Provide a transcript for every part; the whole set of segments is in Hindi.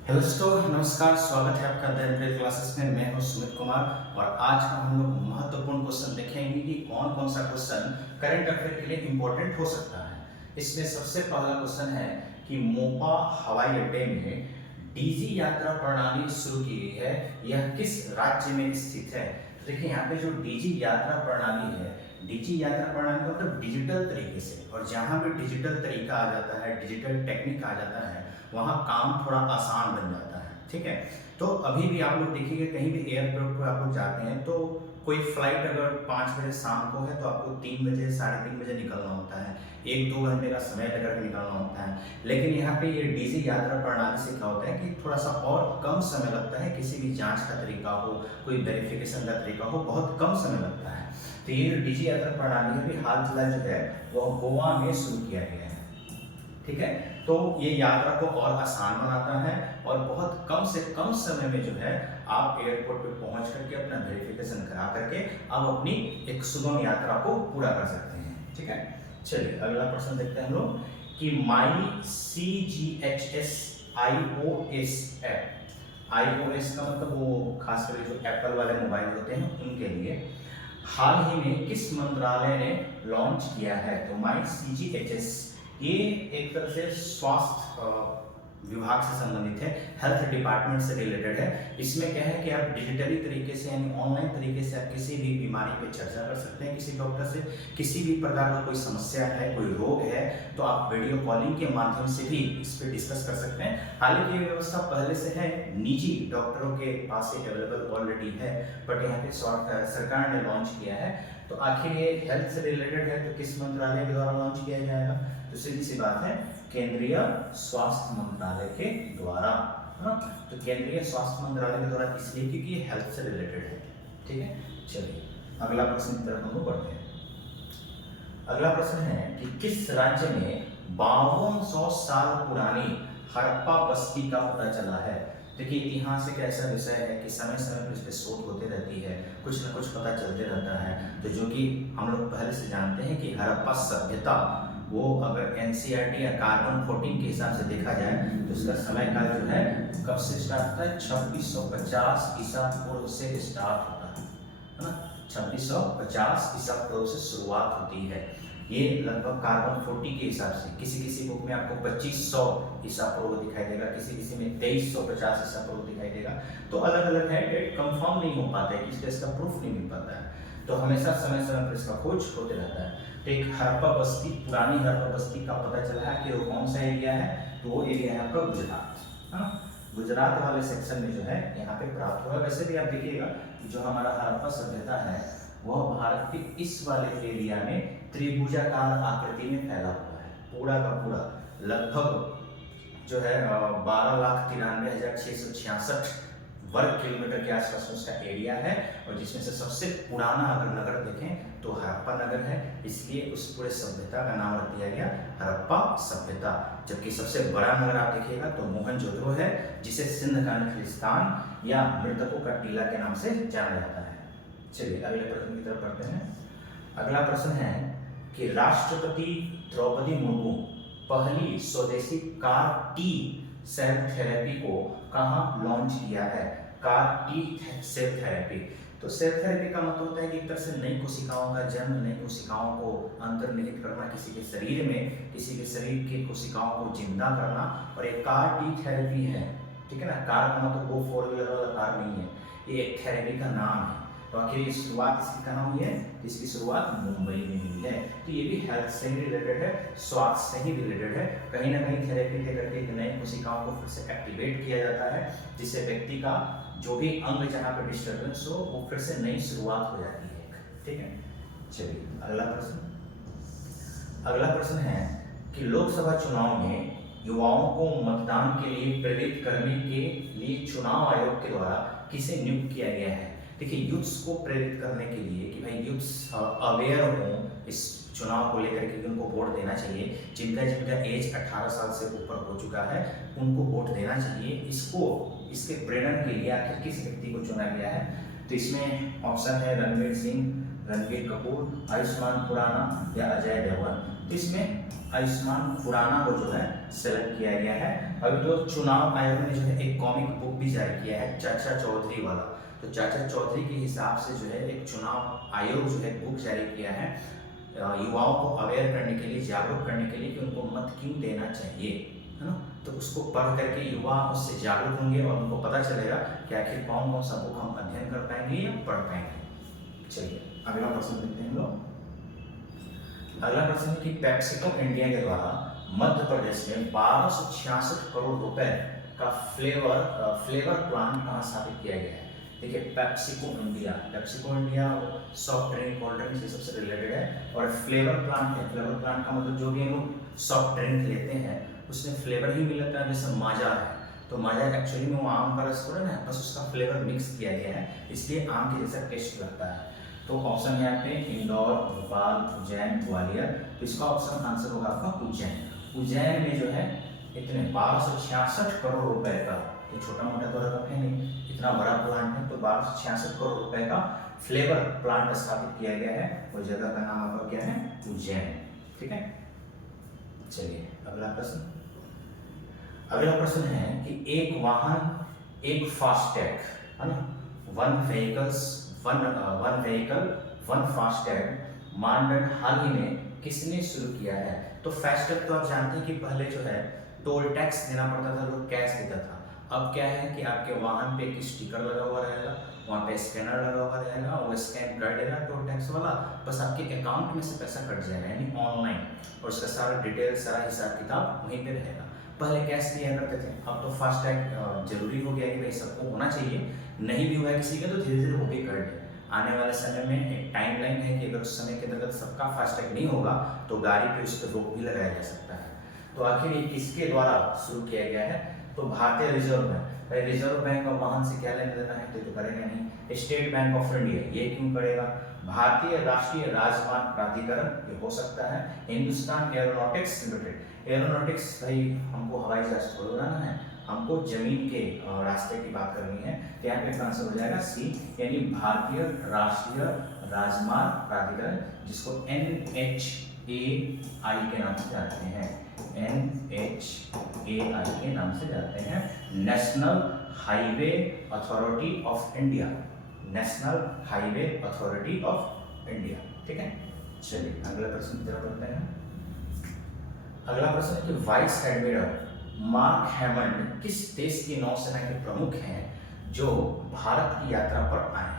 हेलो दोस्तों, नमस्कार। स्वागत है आपका द एवरेज क्लासेस में। मैं हूं सुमित कुमार और आज हम लोग महत्वपूर्ण क्वेश्चन देखेंगे कि कौन कौन सा क्वेश्चन करंट अफेयर के लिए इम्पोर्टेंट हो सकता है। इसमें सबसे पहला क्वेश्चन है कि मोपा हवाई अड्डे में डीजी यात्रा प्रणाली शुरू की गई है, यह किस राज्य में स्थित है। तो देखिए यहाँ पे जो डीजी यात्रा प्रणाली है, डीजी यात्रा प्रणाली का मतलब डिजिटल तरीके से, और जहाँ भी डिजिटल तरीका आ जाता है, डिजिटल टेक्निक आ जाता है, वहाँ काम थोड़ा आसान बन जाता है। ठीक है, तो अभी भी आप लोग देखिए कहीं भी एयरपोर्ट पर आप लोग जाते हैं तो कोई फ्लाइट अगर 5 बजे शाम को है तो आपको 3 बजे 3:30 बजे निकलना होता है, 1-2 घंटे का समय लेकर के निकलना होता है। लेकिन यहाँ पे ये डीजी यात्रा प्रणाली से क्या होता है कि थोड़ा सा और कम समय लगता है, किसी भी जांच का तरीका हो, कोई वेरिफिकेशन का तरीका हो, बहुत कम समय लगता है। तो ये डीजी यात्रा प्रणाली अभी हाल फिलहाल जो है वो गोवा में शुरू किया गया है। ठीक है, तो ये यात्रा को और आसान बनाता है और बहुत कम से कम समय में जो है आप एयरपोर्ट पे पहुंच करके अपना वेरिफिकेशन करा करके आप अपनी एक सुगम यात्रा को पूरा कर सकते हैं। ठीक है, चलिए अगला प्रश्न देखते हैं हम लोग कि my C G H S iOS app. iOS का मतलब वो खास करके जो एप्पल वाले मोबाइल होते हैं उनके लिए हाल ही में किस मंत्रालय ने लॉन्च किया है। तो माई सी जी एच एस ये एक तरह से स्वास्थ्य विभाग से संबंधित है, हेल्थ डिपार्टमेंट से रिलेटेड है। इसमें क्या है कि आप डिजिटली तरीके से यानी ऑनलाइन तरीके से आप किसी भी बीमारी पे चर्चा कर सकते हैं, किसी डॉक्टर से किसी भी प्रकार का कोई समस्या है, कोई रोग है, तो आप वीडियो कॉलिंग के माध्यम से भी इस पर डिस्कस कर सकते हैं। हालांकि ये व्यवस्था पहले से है, निजी डॉक्टरों के पास ये अवेलेबल ऑलरेडी है, बट यहाँ पे सरकार ने लॉन्च किया है। तो आखिर ये हेल्थ से रिलेटेड है तो किस मंत्रालय के द्वारा लॉन्च किया जाएगा। तो सीधी सी बात है, केंद्रीय स्वास्थ्य मंत्रालय के द्वारा, है ना। तो केंद्रीय स्वास्थ्य मंत्रालय के द्वारा इसलिए क्योंकि ये हेल्थ से रिलेटेड है। ठीक है, चलिए अगला प्रश्न की तरफ हम लोग बढ़ते हैं। अगला प्रश्न है कि किस राज्य में 5200 साल पुरानी हड़प्पा बस्ती का पता चला है। देखिए इतिहास एक ऐसा विषय है कि समय समय पर इस पर शोध होते रहती है, कुछ ना कुछ पता चलते रहता है। तो जो कि हम लोग पहले से जानते हैं कि हड़प्पा सभ्यता वो अगर एनसीईआरटी या कार्बन 14 के हिसाब से देखा जाए तो उसका समय काल जो है कब से स्टार्ट होता है, 2650 ईसा पूर्व से स्टार्ट होता है ना। 2650 ईसा पूर्व से शुरुआत होती है। ये लगभग कार्बन 40 के हिसाब से किसी किसी बुक में आपको 2500 ईसा पूर्व दिखाई देगा, किसी किसी में 2350 ईसा पूर्व दिखाई देगा। तो अलग अलग है, डेट कंफर्म नहीं हो पाता है, इसलिए इसका प्रूफ नहीं मिल पाता है। तो हमेशा समय समय पर इसका खोज होते रहता है। तो एक हड़प्पा बस्ती, पुरानी हड़प्पा बस्ती का पता चला है कि वो कौन सा एरिया है। तो वो एरिया है आपका गुजरात, है ना। गुजरात वाले सेक्शन में जो है यहाँ पे प्राप्त हुआ। वैसे भी आप देखिएगा जो हमारा हड़प्पा सभ्यता है वह भारत के इस वाले एरिया में त्रिभुजाकार आकृति में फैला हुआ है, पूरा का पूरा लगभग जो है 12,93,666 वर्ग किलोमीटर के आसपास उसका एरिया है। और जिसमें से सबसे पुराना अगर नगर देखें तो हड़प्पा नगर है, इसलिए उस पूरे सभ्यता का नाम रख दिया गया हड़प्पा सभ्यता। जबकि सबसे बड़ा नगर आप देखिएगा तो मोहनजोदड़ो है, जिसे सिंध का खलिस्तान या मृतकों का टीला के नाम से जाना जाता है। चलिए अगले प्रश्न की तरफ बढ़ते हैं। अगला प्रश्न है कि राष्ट्रपति द्रौपदी मुर्मू पहली स्वदेशी कार टी सेल थेरेपी को कहाँ लॉन्च किया है। कार टी सेल थेरेपी, तो सेल थेरेपी का मतलब होता है कि एक तरह से नई कोशिकाओं का जन्म, नई कोशिकाओं को अंतर्निहित करना किसी के शरीर में, किसी के शरीर की कोशिकाओं को जिंदा करना, और एक कार टी थेरेपी है। ठीक है ना, कार का मतलब वो 4 व्हीलर वाला कार नहीं है, ये एक थेरेपी का नाम है। तो आखिर ये शुरुआत इसकी कहाँ हुई है, इसकी शुरुआत मुंबई में हुई है। तो ये भी हेल्थ से ही रिलेटेड है, स्वास्थ्य से ही रिलेटेड है। कहीं ना कहीं थेरेपी दे करके नई कोशिकाओं को फिर से एक्टिवेट किया जाता है, जिससे व्यक्ति का जो भी अंग जहाँ पर डिस्टर्बेंस हो वो फिर से नई शुरुआत हो जाती है। ठीक है, चलिए अगला प्रश्न। अगला प्रश्न है कि लोकसभा चुनाव में युवाओं को मतदान के लिए प्रेरित करने के लिए चुनाव आयोग के द्वारा किसे नियुक्त किया गया है। देखिए यूथ्स को प्रेरित करने के लिए कि भाई यूथ्स अवेयर हों इस चुनाव को लेकर के, उनको वोट देना चाहिए। जिनका जिनका एज 18 साल से ऊपर हो चुका है उनको वोट देना चाहिए। इसके प्रेरण के लिए आखिर किस व्यक्ति को चुना गया है। तो इसमें ऑप्शन है रणवीर सिंह, रणबीर कपूर, आयुष्मान खुराना या अजय देवगन। इसमें आयुष्मान खुराना को जो है सेलेक्ट किया गया है। अभी तो चुनाव आयोग ने जो है एक कॉमिक बुक भी जारी किया है, चाचा चौधरी वाला। तो चाचा चौधरी के हिसाब से जो है एक चुनाव आयोग जो है बुक जारी किया है युवाओं को अवेयर करने के लिए, जागरूक करने के लिए कि उनको मत क्यों देना चाहिए, है ना। तो उसको पढ़ करके युवा उससे जागरूक होंगे और उनको पता चलेगा कि आखिर कौन कौन सा बुक हम अध्ययन कर पाएंगे या पढ़ पाएंगे। चलिए अगला प्रश्न देखते हैं लोग। अगला प्रश्न है कि पेप्सिको इंडिया के द्वारा मध्य प्रदेश में 1266 करोड़ रुपए का फ्लेवर प्लांट कहाँ स्थापित किया गया है। देखिए PepsiCo India soft drink, cold drink ये सबसे रिलेटेड है। और फ्लेवर प्लांट है, फ्लेवर प्लांट का मतलब जो भी हम सॉफ्ट ड्रिंक लेते हैं उसमें फ्लेवर ही मिलता है, जैसे माजा है। तो माजा एक्चुअली में वो आम का रस थोड़ा ना, बस उसका फ्लेवर मिक्स किया गया है, इसलिए आम के जैसा टेस्ट लगता है। तो ऑप्शन है यहाँ पे इंदौर, भोपाल, उज्जैन, ग्वालियर। तो इसका ऑप्शन आंसर होगा आपका उज्जैन। उज्जैन में जो है इतने 1266 करोड़ रुपए का, तो छोटा मोटा तो रकम है नहीं, इतना बड़ा प्लांट है। तो 1266 करोड़ रुपए का फ्लेवर प्लांट स्थापित किया गया है और जगह का नाम आपका क्या है, उज्जैन। ठीक है, चलिए अगला प्रश्न। अगला प्रश्न है कि एक वाहन एक फास्टैग, है ना, वन व्हीकल वन फास्टैग मानदंड हाल ही में किसने शुरू किया है। तो फास्टैग तो आप जानते हैं कि पहले जो है टोल टैक्स देना पड़ता था, लोग कैश देता था। अब क्या है कि आपके वाहन पे एक स्टिकर लगा हुआ रहेगा, वहाँ पे स्कैनर लगा हुआ रहेगा, वो स्कैन कर देगा टोल टैक्स वाला, बस आपके अकाउंट में से पैसा कट जाएगा, यानी ऑनलाइन, और उसका सारा डिटेल, सारा हिसाब किताब वहीं पे रहेगा। पहले कैश दिया करते थे, अब तो फास्टैग जरूरी हो गया कि भाई सबको होना चाहिए, नहीं भी हुआ किसी का तो धीरे धीरे वो भी कर दे। आने वाले समय में एक टाइमलाइन है कि अगर उस समय के अंतर्गत सबका फास्टैग नहीं होगा तो गाड़ी पे उस पर रोक भी लगाया जा सकता है। तो आखिर ये किसके द्वारा शुरू किया गया है, तो भारतीय रिजर्व बैंक। भाई रिजर्व बैंक और वाहन से क्या लेना देना है, तो करेगा नहीं। स्टेट बैंक ऑफ इंडिया, ये क्यों करेगा। भारतीय राष्ट्रीय राजमार्ग प्राधिकरण, ये हो सकता है। हिंदुस्तान एरोनॉटिक्स लिमिटेड, एरोनॉटिक्स भाई हमको हवाई जहाज थोड़ा उड़ाना है, हमको जमीन के रास्ते की बात करनी है। तो यहाँ पे आंसर हो जाएगा सी, यानी भारतीय राष्ट्रीय राजमार्ग प्राधिकरण, जिसको NHAI के नाम से जानते हैं, NHAI के नाम से जानते हैं, national highway authority of India, national highway authority of India. ठीक है, चलिए अगला प्रश्न की तरफ बढ़ते हैं। अगला प्रश्न है कि वाइस एडमिरल मार्क हैमंड किस देश की नौसेना के प्रमुख हैं जो भारत की यात्रा पर आए हैं।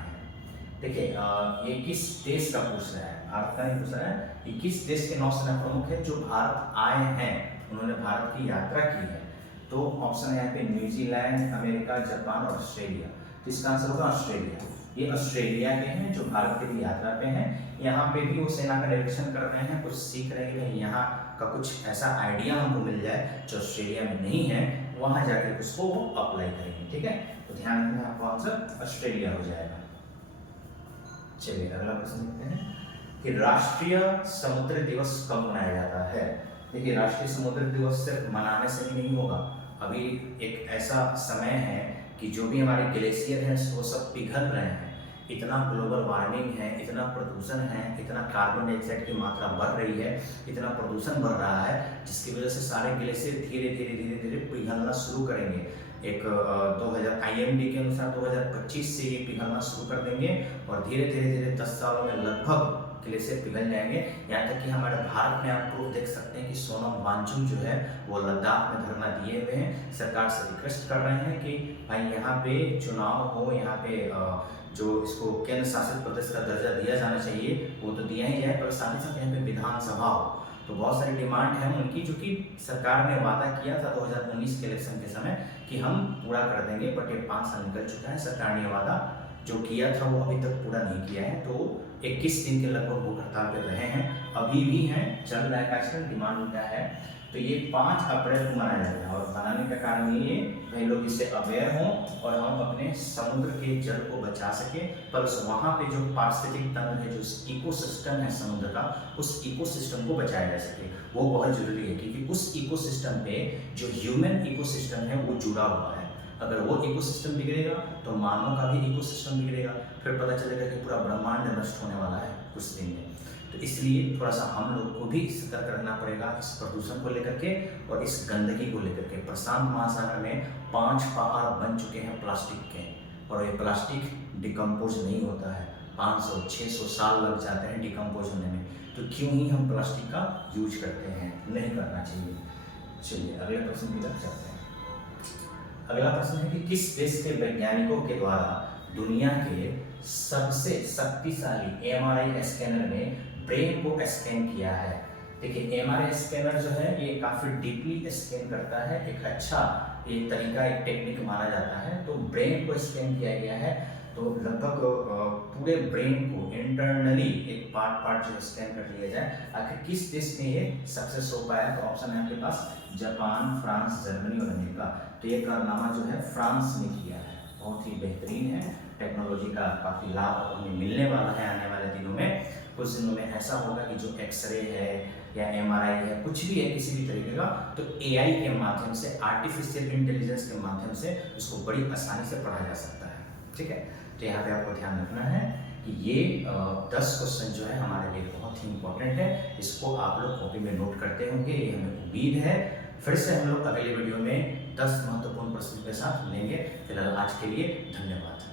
देखिए ये किस देश का पूछ रहा है, भारत का नहीं पूछ रहा है, ये किस देश के नौसेना प्रमुख है जो भारत आए हैं, उन्होंने भारत की यात्रा की है। तो ऑप्शन है यहाँ पे न्यूजीलैंड, अमेरिका, जापान और ऑस्ट्रेलिया। तो इसका आंसर होगा ऑस्ट्रेलिया। ये ऑस्ट्रेलिया के हैं जो भारत के लिए यात्रा पे हैं। यहाँ पे भी वो सेना का निरीक्षण कर रहे हैं, कुछ सीख रहे हैं, यहाँ का कुछ ऐसा आइडिया हमको मिल जाए जो ऑस्ट्रेलिया में नहीं है, वहाँ जाकर उसको वो अप्लाई करेंगे। ठीक है, तो ध्यान रखना आपका आंसर ऑस्ट्रेलिया हो जाएगा। चलिए अगला प्रश्न देखते हैं कि राष्ट्रीय समुद्र दिवस कब मनाया जाता है। देखिए राष्ट्रीय समुद्र दिवस सिर्फ मनाने से ही नहीं होगा, अभी एक ऐसा समय है कि जो भी हमारे ग्लेशियर हैं वो सब पिघल रहे हैं, इतना ग्लोबल वार्मिंग है, इतना प्रदूषण है, इतना कार्बन डाइऑक्साइड की मात्रा बढ़ रही है, इतना प्रदूषण बढ़ रहा है, जिसकी वजह से सारे ग्लेशियर धीरे धीरे पिघलना शुरू करेंगे। एक 2000 IMD के अनुसार 2025 से ये पिघलना शुरू कर देंगे और धीरे धीरे 10 सालों में लगभग ग्लेशियर पिघल जाएंगे। यहाँ तक कि हमारे भारत में आप प्रूफ देख सकते हैं कि सोनम वांगचुक जो है वो लद्दाख में धरना दिए हुए हैं, सरकार से रिक्वेस्ट कर रहे हैं कि भाई यहाँ पे चुनाव हो, यहाँ पे जो इसको केंद्र शासित प्रदेश का दर्जा दिया जाना चाहिए वो तो दिया ही जाए, पर साथ ही साथ यहाँ पे विधानसभा हो। तो बहुत सारी डिमांड है उनकी, जो कि सरकार ने वादा किया था 2019 के इलेक्शन के समय कि हम पूरा कर देंगे, बट ये 5 साल निकल चुका है, सरकार ने वादा जो किया था वो अभी तक पूरा नहीं किया है। तो 21 दिन के लगभग भूख हड़ताल पर रहे हैं, अभी भी हैं, चल रहा है कार्यक्रम, डिमांड उनका है। तो ये 5 अप्रैल को मनाया जाता है और मनाने का कारण ये भाई लोग इससे अवेयर हों और हम अपने समुद्र के जल को बचा सकें, प्लस वहाँ पे जो पारिस्थितिक तंत्र है, जो इकोसिस्टम है समुद्र का, उस इकोसिस्टम को बचाया जा सके, वो बहुत जरूरी है। क्योंकि उस इकोसिस्टम पे जो ह्यूमन इकोसिस्टम है वो जुड़ा हुआ है, अगर वो इकोसिस्टम बिगड़ेगा तो मानव का भी इकोसिस्टम बिगड़ेगा, फिर पता चलेगा कि पूरा ब्रह्मांड नष्ट होने वाला है कुछ दिन में। तो इसलिए थोड़ा सा हम लोग को भी सतर्क रहना पड़ेगा इस प्रदूषण को लेकर के और इस गंदगी को लेकर के। प्रशांत महासागर में 5 पहाड़ बन चुके हैं प्लास्टिक के, और ये प्लास्टिक डिकम्पोज नहीं होता है, 500-600 साल लग जाते हैं डिकम्पोज होने में। तो क्यों ही हम प्लास्टिक का यूज करते हैं, नहीं करना चाहिए। चलिए अगले प्रश्न की तरफ चलते हैं। अगला प्रश्न है कि किस देश के वैज्ञानिकों के द्वारा दुनिया के सबसे शक्तिशाली एमआरआई स्कैनर में ब्रेन को स्कैन किया है। देखिए एमआरआई स्कैनर जो है ये काफ़ी डीपली स्कैन करता है, एक अच्छा ये तरीका, एक टेक्निक माना जाता है। तो ब्रेन को स्कैन किया गया है, तो लगभग पूरे ब्रेन को इंटरनली एक पार्ट जो स्कैन कर लिया जाए। आखिर किस देश में ये सक्सेस हो पाया? तो ऑप्शन है आपके पास जापान, फ्रांस, जर्मनी और अमेरिका। तो ये कारनामा जो है फ्रांस ने किया है, बहुत ही बेहतरीन है। टेक्नोलॉजी का काफ़ी लाभ हमें मिलने वाला है आने वाले दिनों में। कुछ दिनों में ऐसा होगा कि जो एक्सरे है या एमआरआई है, कुछ भी है किसी भी तरीके का, तो एआई के माध्यम से, आर्टिफिशियल इंटेलिजेंस के माध्यम से उसको बड़ी आसानी से पढ़ा जा सकता है। ठीक है, तो यहाँ पे आपको ध्यान रखना है कि ये 10 क्वेश्चन जो है हमारे लिए बहुत ही इंपॉर्टेंट है। इसको आप लोग कॉपी में नोट करते होंगे, ये हमें उम्मीद है। फिर से हम लोग अगले वीडियो में 10 महत्वपूर्ण प्रश्नों के साथ लेंगे। फिलहाल आज के लिए धन्यवाद।